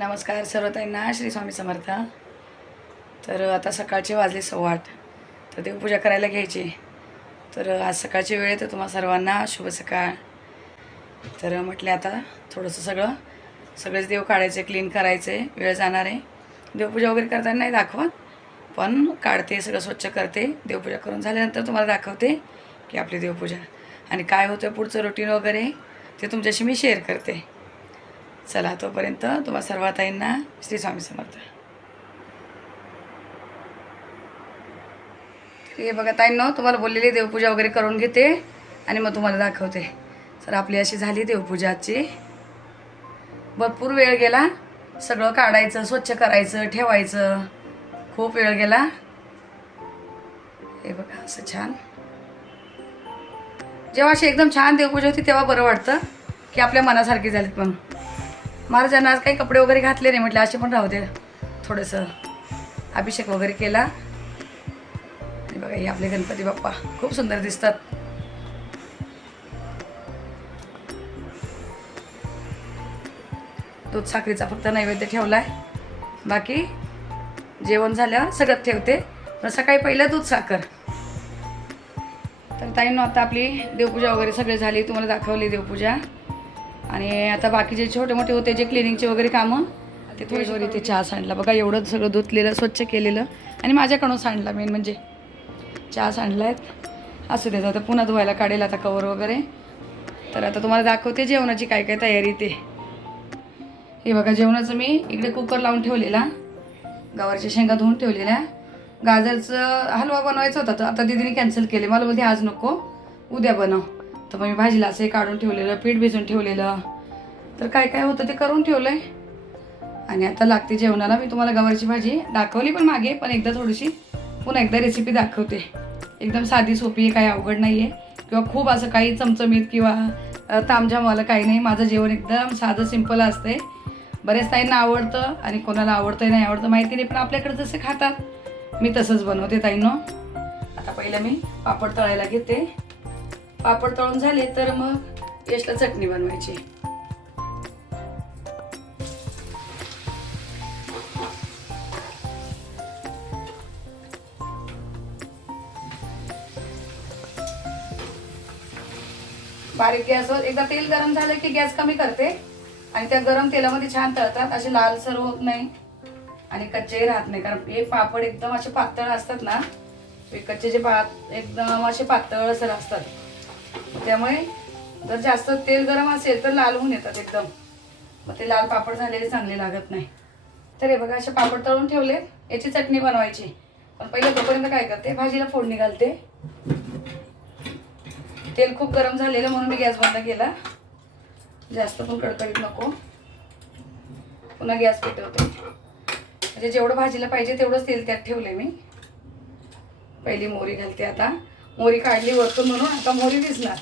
नमस्कार सर्व ताईंना श्री स्वामी समर्थ. तर आता सकाळचे वाजले सव्वा आठ. तर देवपूजा करायला घ्यायची. तर आज सकाळची वेळ आहे तर तुम्हा सर्वांना शुभ सकाळ. तर म्हटले आता थोडंसं सगळं सगळेच देव काढायचे क्लीन करायचे वेळ जाणार आहे. देवपूजा वगैरे करताना नाही दाखवत पण काढते सगळं स्वच्छ करते. देवपूजा करून झाल्यानंतर तुम्हाला दाखवते की आपली देवपूजा. आणि काय होतं पुढचं रुटीन वगैरे ते तुमच्याशी मी शेअर करते. चला तोपर्यंत तुम्हा सर्वाताईंना श्री स्वामी समर्थ. ठीक आहे बघा ताईंनो तुम्हाला बोललेली देवपूजा वगैरे करून घेते आणि मग तुम्हाला दाखवते. तर आपली अशी झाली देवपूजाची. भरपूर वेळ गेला. सगळं काढायचं स्वच्छ करायचं ठेवायचं. खूप वेळ गेला. हे बघा असं छान. जेव्हा अशी एकदम छान देवपूजा होती तेव्हा बरं वाटतं की आपल्या मनासारखी झालीत पण. महाराजांना आज काही कपडे वगैरे घातले नाही म्हटलं असे पण राहू दे. थोडंसं अभिषेक वगैरे केला. आणि बघा हे आपले गणपती बाप्पा. खूप सुंदर दिसतात. दूध साखरेचा फक्त नैवेद्य ठेवलाय. बाकी जेवण झाल्यावर सगळं ठेवते. पण सकाळी पहिलं दूध साखर. तर ताईनं आता आपली देवपूजा वगैरे सगळी झाली. तुम्हाला दाखवली देवपूजा. आणि आता बाकीचे छोटे मोठे होते जे क्लिनिंगचे वगैरे कामं ते थोडीशी इथे चहा सांडला. बघा एवढं सगळं धुतलेलं स्वच्छ केलेलं. आणि माझ्याकडून सांडला मेन म्हणजे. चहा सांडला आहेत असू देत आता पुन्हा धुवायला काढेल आता कवर वगैरे. तर आता तुम्हाला दाखवते जेवणाची काय काय तयारी ते. हे बघा जेवणाचं मी इकडे कुकर लावून ठेवलेला. गवारच्या शेंगा धुवून ठेवलेल्या. गाजरचं हलवा बनवायचा होता तर आता दिदीने कॅन्सल केले. मला बोलते आज नको उद्या बनव. तर मग मी भाजीला असं काढून ठेवलेलं पीठ भिजून ठेवलेलं. तर काय काय होतं ते करून ठेवलं आहे आणि आता लागते जेवणाला. मी तुम्हाला गवारची भाजी दाखवली पण मागे पण एकदा थोडीशी पुन्हा एकदा रेसिपी दाखवते. एकदम साधी सोपी आहे काही अवघड नाही आहे किंवा खूप असं काही चमचमीत किंवा अ, तामझामवालं काही नाही. माझं जेवण एकदम साधं सिंपल असते बरेच ताईंना आवडतं आणि कोणाला आवडतं नाही आवडतं माहिती नाही पण आपल्याकडे जसे खातात. मी तसंच बनवते ताईंनो. आता पहिलं मी पापड तळायला घेते. पापड तळून झाले तर मग यशला चटणी बनवायची. बारीक गॅसवर एकदा तेल गरम झालं की गॅस कमी करते आणि त्या गरम तेलामध्ये छान तळतात असे लालसर होत नाही आणि कच्चेही राहत नाही. कारण हे पापड एकदम असे पातळ असतात ना कच्चे जे पा एकदम असे पातळ असतात. त्यामुळे जर जास्त तेल गरम असेल तर लाल होऊन येतात एकदम. मग ते लाल पापड झालेले चांगले लागत नाही. तर हे बघा असे पापड तळून ठेवले. याची चटणी बनवायची. पण पहिलं तोपर्यंत काय करते? भाजीला फोडणी घालते तेल खूप गरम झालेलं म्हणून मी गॅस बंद केला. जास्त पण कडकडीत नको. पुन्हा गॅस पेटवते. म्हणजे जेवढं भाजीला पाहिजे तेवढंच तेल त्यात ठेवले मी. पहिली मोरी घालते आता. मोरी काढली वरतून म्हणून आता मोरी दिसणार.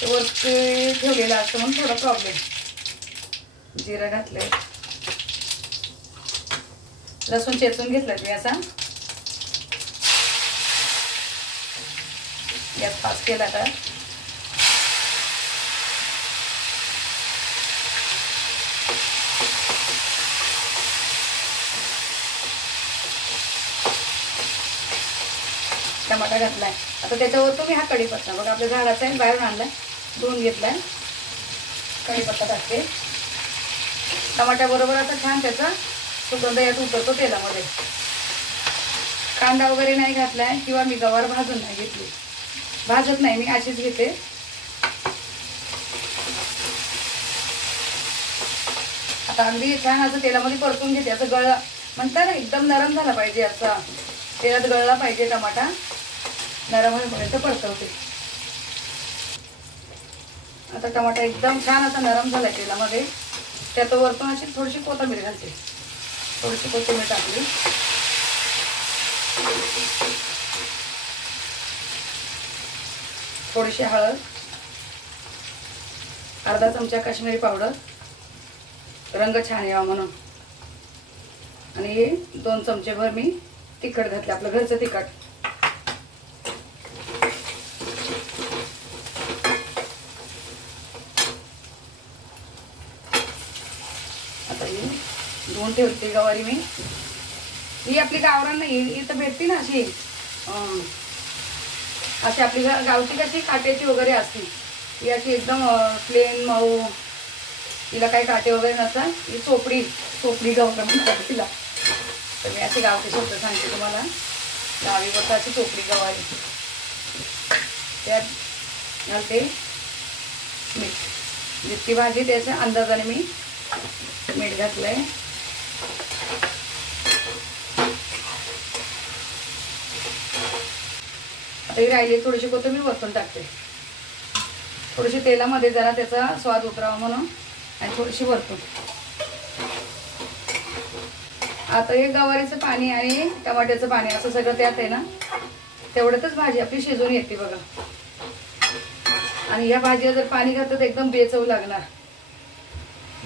ते वरती ठेवलेलं असतं म्हणून थोडा प्रॉब्लेम जिरं घातले लसूण चेचून घेतलं मी असा गॅस पास केला का टमाटा घातलाय. आता त्याच्यावर तुम्ही हा कढीपत्ता बघा आपल्या झाडाचा आहे बाहेरून आणला धुवून घेतला कढीपत्ता टाकते. टमाट्याबरोबर आता छान त्याचा सुगंध यात उतरतो तेलामध्ये. कांदा वगैरे नाही घातलाय किंवा मी गवार भाजून नाही घेतली. भाजत नाही मी अशीच घेते. आता अगदी छान असं तेलामध्ये परतून घेते. असं गळ म्हणतात ना एकदम नरम झाला पाहिजे असा. तेलात गळला पाहिजे टमाटा. नरम होईपर्यंत परतवते आता टमाटा एकदम छान असा नरम झाला तेलामध्ये. त्यात वरतून अशी थोडीशी कोथिंबीर घालते. थोडीशी कोथिंबीर टाकली. थोडीशी हळद. अर्धा चमचा काश्मीरी पावडर. रंग छान यावा म्हणून. आणि हे दोन चमचेभर मी तिखट घातले आपलं घरचं तिखट आता हे धुवून ठेवते गवारी मी. ही आपली गावरान नाही इथं भेटते ना अशी. अशी आपली गा- गावची कशी काट्याची वगैरे असते. ही अशी एकदम प्लेन मऊ. तिला काही काटे वगैरे नसतात. ही चोपडी चोपडी गवरा म्हणतात तिला. तर मी अशी गावची शब्द सांगते तुम्हाला. गावी बघता अशी चोपडी गवारी. त्यात घालते मीठ. जितकी भाजी त्याच्या अंदाजाने मी मीठ घातलं आहे ही राहिली थोडीशी कोथिंबीर वरतून टाकते. थोडीशी तेलामध्ये जरा त्याचा स्वाद उतरावा म्हणून आणि थोडीशी वरतून. आता हे गवारीचं पाणी आणि टमाट्याचं पाणी असं सगळं त्यात आहे ना तेवढ्यातच भाजी आपली शिजून येते बघा. आणि या भाजीला जर पाणी घातलं तर एकदम बेचव लागणार.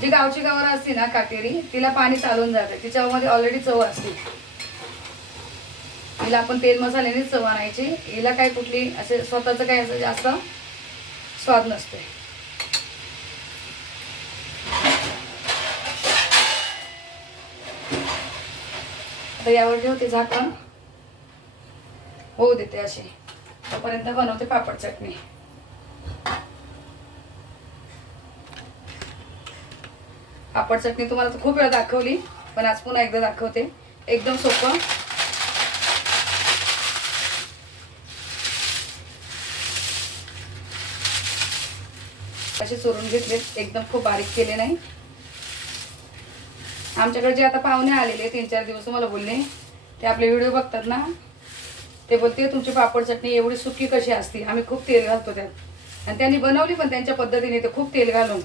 जी गावची गावर असते ना काटेरी तिला पाणी चालून जाते. तिच्यामध्ये ऑलरेडी चव असते. हिला आपण तेल मसाल्यानेच चव आणायची हिला काय कुठली असे स्वतःचं काय असं जास्त स्वाद नसते. आता यावर ठेवते झाकण. होऊ देते अशी. तोपर्यंत बनवते पापड चटणी. पापड चटणी तुम्हाला तर खूप वेळा दाखवली पण आज पुन्हा एकदा दाखवते. एकदम सोपं. असे चोरून घेतले. एकदम खूप बारीक केले नाही. आमच्याकडे जे आता पाहुणे आलेले तीन चार दिवस मला बोलले. ते आपले व्हिडिओ बघतात ना. ते बोलते तुमची पापड चटणी एवढी सुकी कशी असते? आम्ही खूप तेल घालतो त्यात. आणि त्यांनी बनवली पण त्यांच्या पद्धतीने ते खूप तेल घालून.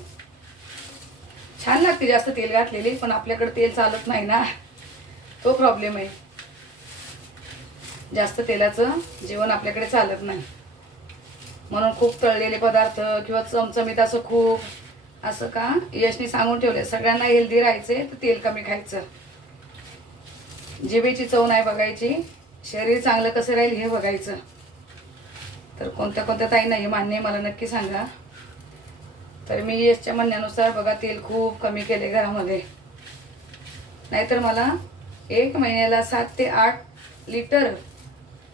छान लागते जास्त तेल घातलेले पण आपल्याकडे तेल चालत नाही ना. तो प्रॉब्लेम आहे. जास्त तेलाचं जेवण आपल्याकडे चालत नाही. म्हणून खूप तळलेले पदार्थ किंवा चमचमीत असं खूप असं का? यशने सांगून ठेवले सगळ्यांना हेल्दी राहायचे तर तेल कमी खायचं. जिभेची चव नाही बघायची शरीर चांगलं कसं राहील हे बघायचं. तर कोणत्या कोणत्या ताई नाही मान्य मला नक्की सांगा. तर मी यशच्या म्हणण्यानुसार बघा तेल खूप कमी केले घरामध्ये. नाहीतर मला एक महिन्याला सात ते आठ लिटर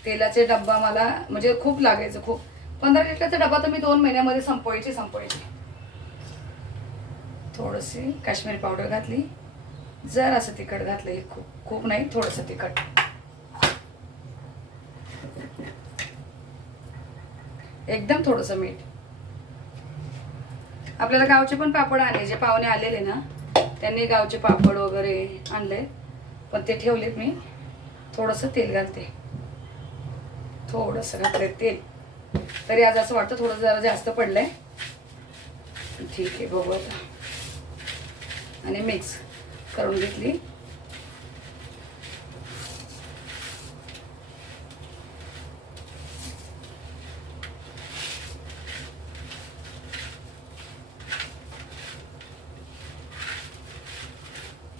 तेलाचे डब्बा मला म्हणजे खूप लागायचं खूप. पंधरा लिटरचा डबा तर मी दोन महिन्यामध्ये संपवायची संपवायची. थोडीशी काश्मीरी पावडर घातली. जर असं तिखट घातलं हे खूप खूप नाही थोडंसं तिखट. एकदम थोडंसं मीठ. आपल्याला गावचे पण पापड आले जे पाहुणे आलेले ना त्यांनी गावचे पापड वगैरे आणले पण ते ठेवलेत मी. थोडंसं तेल घालते. थोडंसं घातलंय तेल. तरी आज असं वाटतं थोडं जरा जास्त पडलंय. ठीक आहे बघू आता. आणि मिक्स करून घेतली.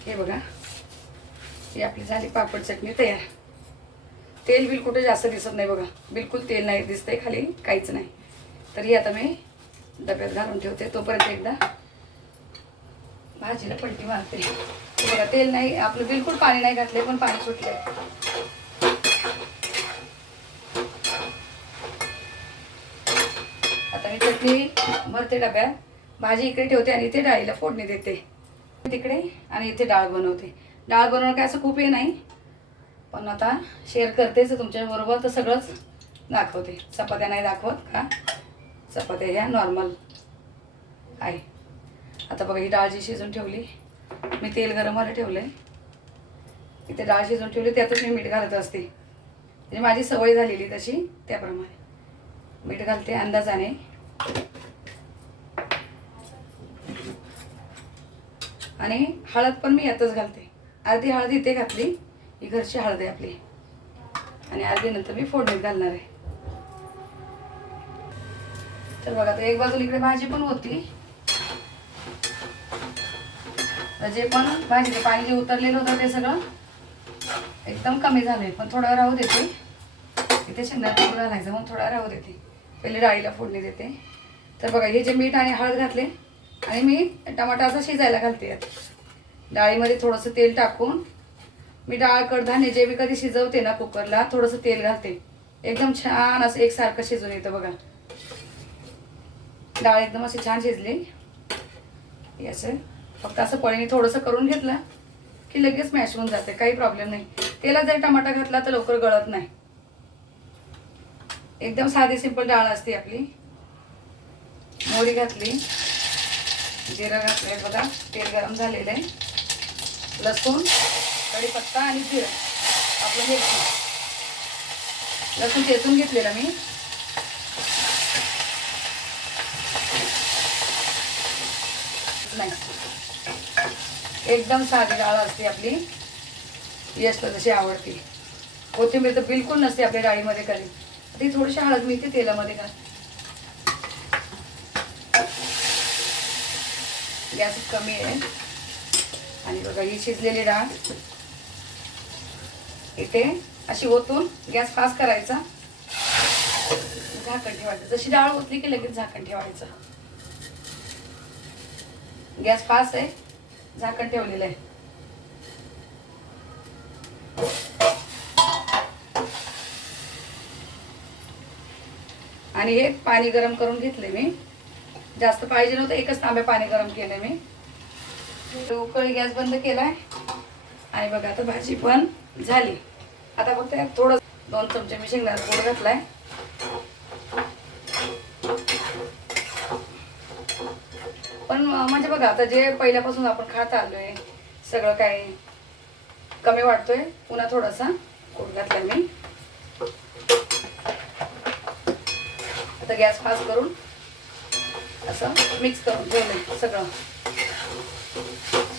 हे बघा. ही आपली झाली पापड चटणी तयार. तेल बिल कुठे जास्त दिसत नाही बघा. बिलकुल तेल नाही दिसतंय खाली काहीच नाही. तर आता मी डब्यात घालून ठेवते. तोपर्यंत एकदा भाजीला पलटी मारते. बघा तेल नाही आपलं बिलकुल पाणी नाही घातले पण पाणी सुटले आता मी चटणी भरते डब्यात. भाजी इकडे ठेवते आणि इथे डाळीला फोडणी देते. तिकडे आणि इथे डाळ बनवते. डाळ बनवणं काय असं खूप हे नाही. पण आता शेअर करतेच तुमच्याबरोबर. तर सगळंच दाखवते. चपात्या नाही दाखवत का? चपात्या ह्या नॉर्मल आहे. आता बघा ही डाळ जी शिजून ठेवली मी तेल गरम ठेवलं आहे इथे डाळ शिजून ठेवली त्यातच मी मीठ घालत असते. म्हणजे माझी सवय झालेली तशी त्याप्रमाणे. मीठ घालते अंदाजाने आणि हळद पण मी यातच घालते. अर्धी हळद इथे घातली ही घरची हळद आहे आपली. आणि अर्धी नंतर मी फोडणीत घालणार आहे. तर बघा आता एक बाजूला इकडे भाजी पण होती. तर जे पण भाजीचे पाणी जे उतरलेलं होतं ते सगळं एकदम कमी झालंय. पण थोडं राहू देते. इथे शेंगदाणा कूट घालायचं मग थोडा राहू देते. पहिले डाळीला फोडणी देते. तर बघा हे जे मीठ आणि हळद घातले आणि मी टमाटा असं शिजायला घालते. यात डाळीमध्ये थोडंसं तेल टाकून मी डाळ कडधान्य जे मी कधी शिजवते ना कुकरला थोडंसं तेल घालते. एकदम छान असं एकसारखं शिजून येतं बघा. डाळ एकदम अशी छान शिजली. हे असं. फक्त असं पळीने थोडंसं करून घेतलं की लगेच मॅश होऊन जाते काही प्रॉब्लेम नाही. तेला जर टमाटा घातला तर लवकर गळत नाही. एकदम साधी सिंपल डाळ असते आपली. मोहरी घातली. जिरं घातलंय बघा. तेल गरम झालेलं आहे. लसूण. कढीपत्ता आणि जिरं. आपलं हे लसूण चेचून घेतलेलं मी. नाही. एकदम साधी डाळ असते आपली. यशला जशी आवडते. कोथिंबीर तर बिलकुल नसते आपल्या डाळीमध्ये कधी. ती थोडीशी हळद मिळते तेलामध्ये का गॅस कमी आहे. आणि बघा ही शिजलेली डाळ. इथे अशी ओतून गॅस फास्ट करायचा. झाकण ठेवायचं. जशी डाळ ओतली की लगेच झाकण ठेवायचं. गॅस फास्ट आहे. झाकण ठेवलेलं आहे. आणि हे पाणी गरम करून घेतले मी. जास्त पाहिजे नव्हतं एकच तांबे पाणी गरम केले मी. उकळी गॅस बंद केलाय. आणि बघा आता भाजी पण झाली. आता फक्त यात थोडं दोन चमचे मी शेंगदाणा पूड घातलाय. पण म्हणजे बघा आता जे पहिल्यापासून आपण खात आलोय सगळं काही कमी वाटतोय पुन्हा थोडासा कोट घातलाय मी. आता गॅस फास्ट करून असं मिक्स करून ठेवलंय सगळं.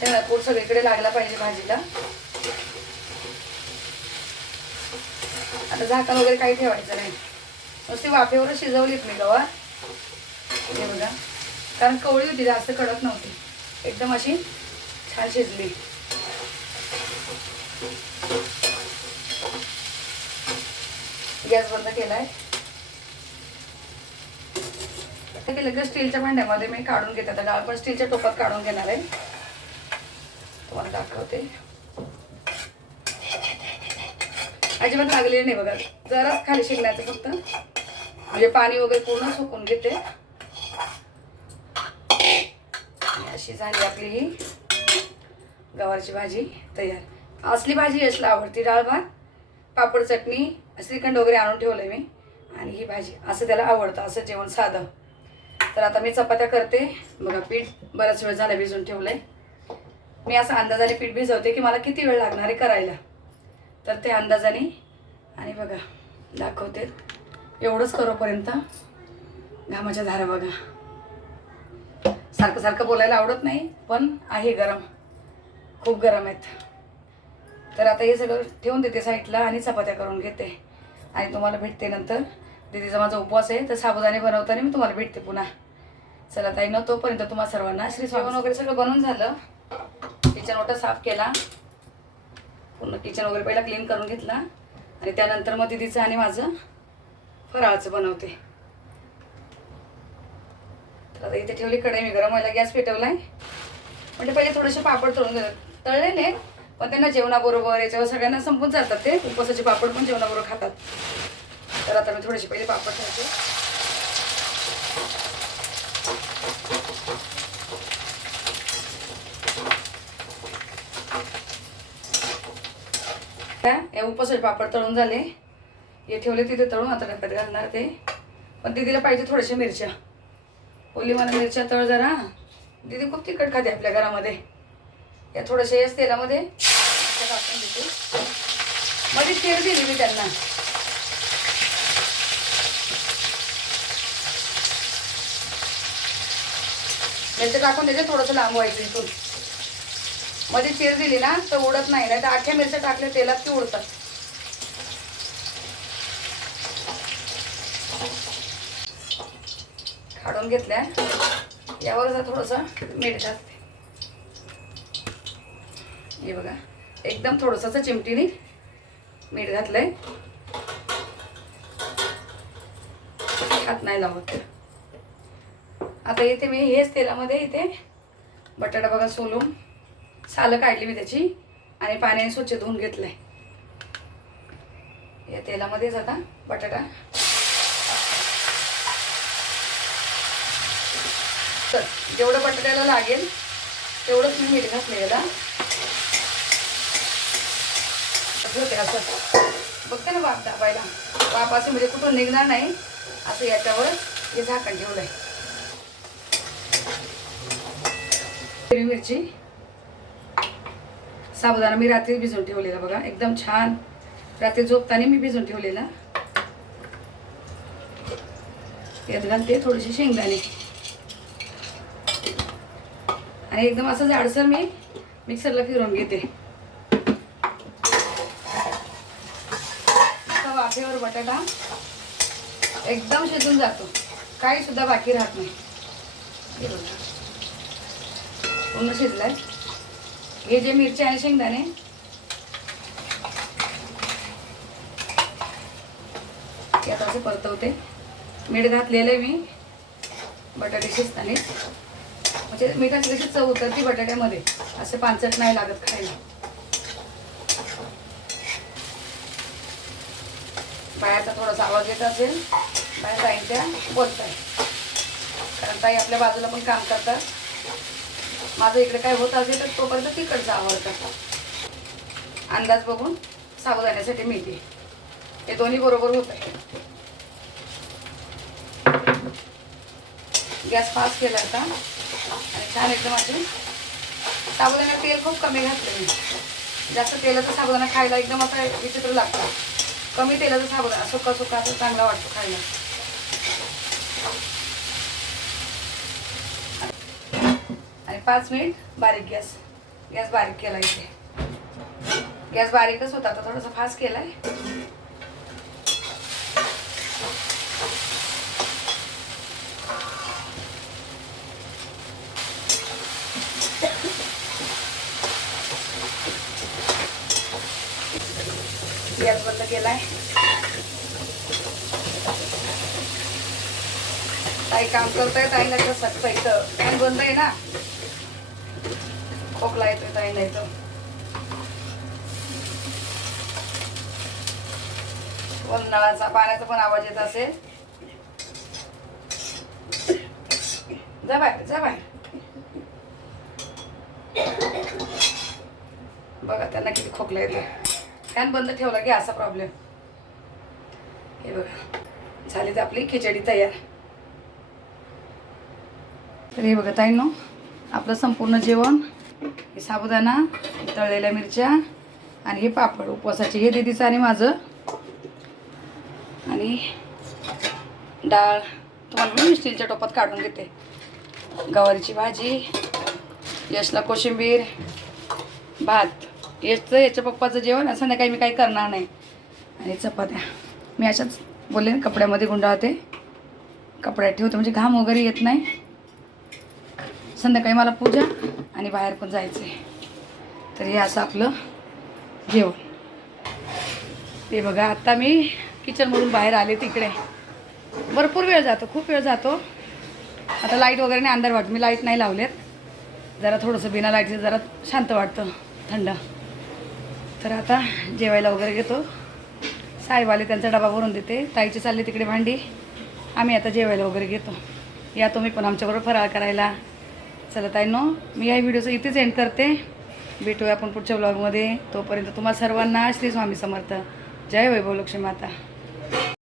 शेंगदाणा सगळीकडे लागला पाहिजे भाजीला. आता झाकण वगैरे काही ठेवायचं नाही. नुसती वाफेवरच शिजवलीत मी गवार हे बघा. कारण कवळी होती जास्त कडक नव्हती. एकदम अशी छान शिजली. गॅस बंद केलाय. आता केलं की स्टीलच्या भांड्यामध्ये मी काढून घेते. आता डाळ पण स्टीलच्या टोपात काढून घेणार आहे. तुम्हाला दाखवते अजिबात लागलेली नाही बघा. जराच खाली शिकण्याचं फक्त. म्हणजे पाणी वगैरे पूर्ण सुकून घेते. अशी झाली आपली ही गवारची भाजी तयार. असली भाजी असला आवडती. डाळ भात पापड चटणी श्रीखंड वगैरे आणून ठेवलंय मी. आणि ही भाजी असं त्याला आवडतं असं जेवण साधं. तर आता मी चपात्या करते. बघा पीठ बराच वेळ झाला भिजून ठेवलंय. मी असं अंदाजाने पीठ भिजवते की मला किती वेळ लागणार आहे करायला. तर ते अंदाजाने आणि बघा दाखवते. एवढंच करोपर्यंत घामाच्या धारा बघा. सारखं सारखं बोलायला आवडत नाही पण आहे गरम. खूप गरम आहेत. तर आता हे सगळं ठेवून देते साईडला आणि चपात्या करून घेते. आणि तुम्हाला भेटते नंतर. दिदीचा माझा उपवास आहे तर साबुदाणे बनवताना मी तुम्हाला भेटते पुन्हा. चला ताई न तोपर्यंत तुम्हाला सर्वांना श्री स्वागत वगैरे सगळं बनवून झालं. किचन ओटा साफ केला. पूर्ण किचन वगैरे पहिला क्लीन करून घेतला. आणि त्यानंतर मग दीदीचं आणि माझं फराळाचं बनवते. तर आता इथे ठेवली कढई मी. गरम व्हायला गॅस पेटवलाय. म्हणजे पहिले थोडेसे पापड तळून तळलेले पण त्यांना जेवणाबरोबर याच्यावर सगळ्यांना संपून जातात ते. उपवासाचे पापड पण जेवणाबरोबर खातात. तर आता मी थोडेसे पहिले पापड ठेवते या उपसर पापड तळून झाले. हे ठेवले तिथे तळून आता डब्यात घालणार ते. पण दीदीला पाहिजे थोड्याशा मिरच्या. ओली मला मिरच्या तळ जरा. दीदी खूप तिखट खाते आपल्या घरामध्ये. या थोड्याशा याच तेलामध्ये टाकून देते. म्हणजे मध्ये तेल दिली मी त्यांना. मिरच्या टाकून देते थोडंसं लांब व्हायचं इथून. मध्ये चिर दिली ना तर उडत नाही. नाही तर आख्या मिरच्या टाकल्या तेलात की उडतात. काढून घेतल्या. यावर जर थोडंसं मीठ घालते. हे बघा एकदम थोडंसं चिमटीने मीठ घातलंय. हात नाही लावत आता इथे मी हेच तेलामध्ये इथे बटाटा बघा सोलून सालं काढली मी त्याची आणि पाण्याने स्वच्छ धुवून घेतलं आहे या तेलामध्येच आता बटाटा. तर जेवढं बटाट्याला लागेल तेवढंच मी मीठ घातलं याला. होते असं. बघते ना बाप दाबायला. वाफ असे म्हणजे कुठून निघणार नाही असं याच्यावर हे झाकण ठेवलंय. हिरवी मिरची. साबुदाणा. मी रात्री भिजून ठेवलेला बघा. एकदम छान. रात्री झोपताना मी भिजून ठेवलेला. यात घालते थोडीशी शेंगदाणे. आणि एकदम असं जाडसर मी मिक्सरला फिरवून घेते. वाफेवर बटाटा एकदम शिजून जातो. काही सुद्धा बाकी राहत नाही. पूर्ण शिजलाय. हे जे मिरची आणि शेंगदाणे. यात असं परतवते. मीठ घातलेलं आहे मी. बटाटे शिजताने. म्हणजे मिठाची कशी चव उतरती बटाट्यामध्ये असे पांचट नाही लागत खायला. बाहेरचा थोडासा आवाज येत असेल बाहेर ताईंच्या बोलताय. कारण ताई आपल्या बाजूला पण काम करतात. माझं इकडे काय होत असेल तर तोपर्यंत तिकडचा आवडतात अंदाज बघून साबुदाण्यासाठी मिळते. हे दोन्ही बरोबर होत आहे. गॅस फास्ट केला आता. आणि छान एकदम असे साबुदाण्यात तेल खूप कमी घातलं मी जास्त तेलाचा साबुदाणा खायला एकदम असा विचित्र लागतो. कमी तेलाचा साबुदाणा सुका सुका असं चांगला वाटतो खायला. पाच मिनिट बारीक गॅस गॅस बारीक केला इथे. गॅस बारीकच होता आता थोडासा फास्ट केलाय. गॅस बंद केलाय. ताई काम करताय ताईला कसं? सटतं इथं फॅन बंद आहे ना? खोकला येतोय ताई नाही तर. नळाचा पाण्याचा पण आवाज येत असेल. जा बाहेर जा बाहेर. बघा त्यांना किती खोकला येतो फॅन बंद ठेवला की असा प्रॉब्लेम. हे बघा. झाली तर आपली खिचडी तयार. तर हे बघा ताईंनो आपलं संपूर्ण जेवण हे साबुदाणा तळलेल्या मिरच्या आणि हे पापड. उपवासाचे हे दीदीचं आणि माझं. आणि डाळ तुम्हाला मी स्टीलच्या टोपात काढून घेते. गवारीची भाजी यशला कोशिंबीर भात. यशचं याच्या पप्पाचं जेवण असं नाही काही मी काही करणार नाही. आणि चपात्या. मी अशाच बोलले कपड्यामध्ये गुंडाळते. कपड्यात ठेवते म्हणजे घाम वगैरे येत नाही. संध्याकाळी मला पूजा आणि बाहेर पण जायचं आहे तर हे असं आपलं जेवण. ते बघा आत्ता मी किचनमधून बाहेर आले तिकडे. भरपूर वेळ जातो खूप वेळ जातो. आता लाइट वगैरे नाही अंधार वाटत. मी लाइट नाही लावलेत. जरा थोडंसं बिना लाईटचं जरा शांत वाटतं थंड. तर आता जेवायला वगैरे घेतो. साहेब आले त्यांचा डबा भरून देते. ताईची चालली तिकडे भांडी. आम्ही आता जेवायला वगैरे घेतो. या तुम्ही पण आमच्याबरोबर फराळ करायला. चला ताईंनो मी या व्हिडिओचं इथेच एंड करते. भेटूया आपण पुढच्या ब्लॉगमध्ये तोपर्यंत तुम्हाला सर्वांना श्री स्वामी समर्थ. जय वैभव लक्ष्मी माता.